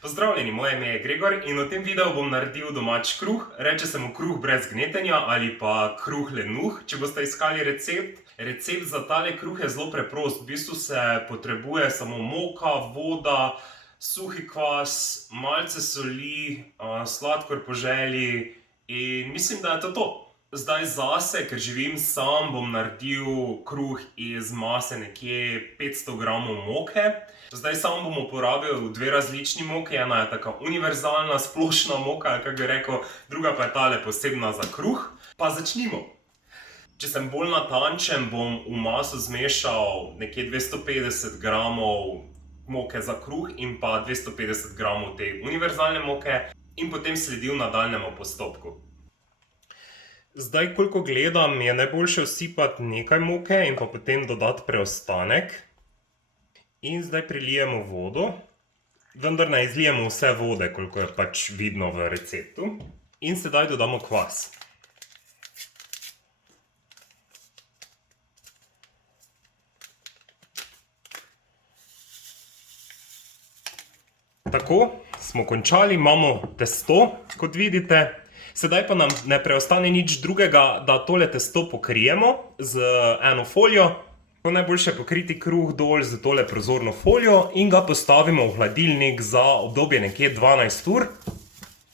Pozdravljeni, moje ime je Gregor in v tem videu bom naredil domač kruh. Reče se mu kruh brez gnetenja ali pa kruh lenuh, če boste iskali recept. Recept za tale kruh je zelo preprost. V bistvu se potrebuje samo moka, voda, suhi kvas, malce soli, sladkor po želji in mislim, da je to to. Zdaj zase, ker živim sam, bom naredil kruh iz mase nekje 500 gramov moke. Zdaj sam bom uporabil dve različni moki, ena je taka univerzalna, splošna moka, kako bi rekel, druga pa je tale posebna za kruh. Pa začnimo! Če sem bolj natančen, bom v maso zmešal nekje 250 gramov moke za kruh in pa 250 gramov te univerzalne moke in potem sledil nadaljnjemu postopku. Zdaj, koliko gledam, je najboljše vsipati nekaj moke in pa potem dodati preostanek. In zdaj prilijemo vodo, vendar ne izlijemo vse vode, koliko je pač vidno v receptu. In sedaj dodamo kvas. Tako, smo končali, imamo testo, kot vidite. Sedaj pa nam ne preostane nič drugega, da tole testo pokrijemo z eno folijo. Najboljše je pokriti kruh dol z tole prozorno folijo in ga postavimo v hladilnik za obdobje nekje 12 ur.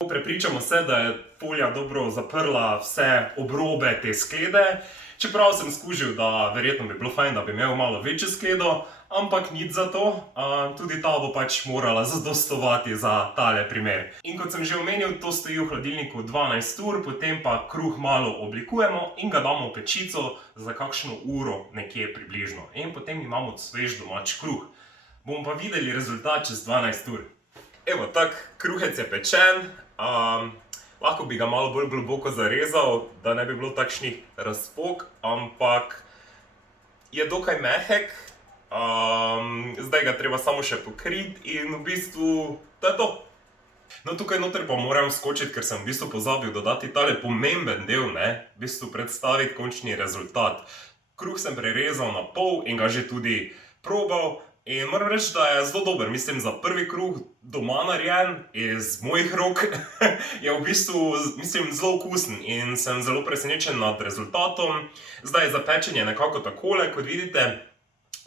Prepričamo se, da je folija dobro zaprla vse obrobe te sklede. Čeprav sem skužil, da verjetno bi bilo fajn, da bi imel malo večjo skledo, ampak nič za to. Tudi ta bo pač morala zadostovati za tale primer. In kot sem že omenil, to stoji v hladilniku 12 ur, potem pa kruh malo oblikujemo in ga damo v pečico za kakšno uro nekje približno. In potem imamo svež domač kruh. Bomo pa videli rezultat čez 12 ur. Evo, tak kruhec je pečen. Lahko bi ga malo bolj globoko zarezal, da ne bi bilo takšnih razpok, ampak je dokaj mehek. Zdaj ga treba samo še pokriti in v bistvu to je to. No, tukaj noter pa moram skočiti, ker sem v bistvu pozabil dodati tale pomemben del, v bistvu predstaviti končni rezultat. Kruh sem prerezal na pol in ga že tudi probal. In moram reči, da je zelo dober. Mislim, za prvi kruh doma narejen iz mojih rok je v bistvu, mislim, zelo okusen in sem zelo presenečen nad rezultatom. Zdaj za pečenje nekako takole, kot vidite.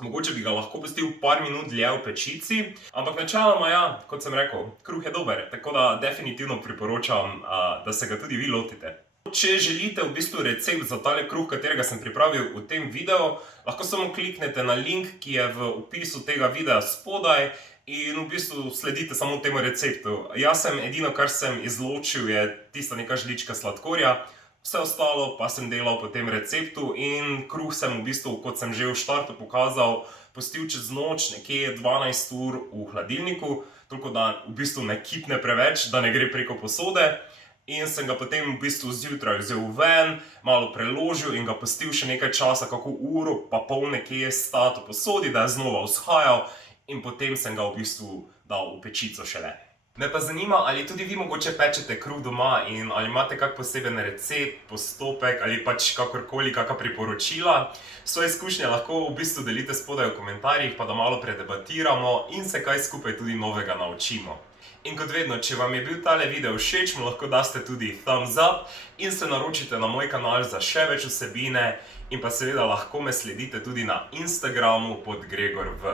Mogoče bi ga lahko pustil par minut dlje v pečici, ampak načeloma ja, kot sem rekel, kruh je dober, tako da definitivno priporočam, da se ga tudi vi lotite. Če želite v bistvu recept za tale kruh, katerega sem pripravil v tem videu, lahko samo kliknete na link, ki je v opisu tega videa spodaj in v bistvu sledite samo temu receptu. Jaz sem edino, kar sem izločil, je tista neka žlička sladkorja, vse ostalo pa sem delal po tem receptu in kruh sem v bistvu, kot sem že v štartu pokazal, pustil čez noč nekje 12 ur v hladilniku, toliko da v bistvu ne kipne preveč, da ne gre preko posode. In sem ga potem v bistvu zjutraj vzel ven, malo preložil in ga pustil še nekaj časa, kako uro pa pol nekje stati v posodi, da je znova vzhajal in potem sem ga v bistvu dal v pečico šele. Me pa zanima, ali tudi vi mogoče pečete kruh doma in ali imate kak poseben recept, postopek ali pač kakorkoli kakšna priporočila. Svoje izkušnje lahko v bistvu delite spodaj v komentarjih, pa da malo predebatiramo in se kaj skupaj tudi novega naučimo. In kot vedno, če vam je bil tale video všeč, mu lahko daste tudi thumbs up in se naročite na moj kanal za še več vsebine in pa seveda lahko me sledite tudi na Instagramu pod GregorV.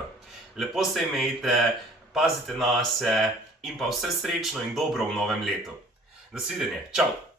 Lepo se imejte, pazite nase in pa vse srečno in dobro v novem letu. Nasvidenje, čau!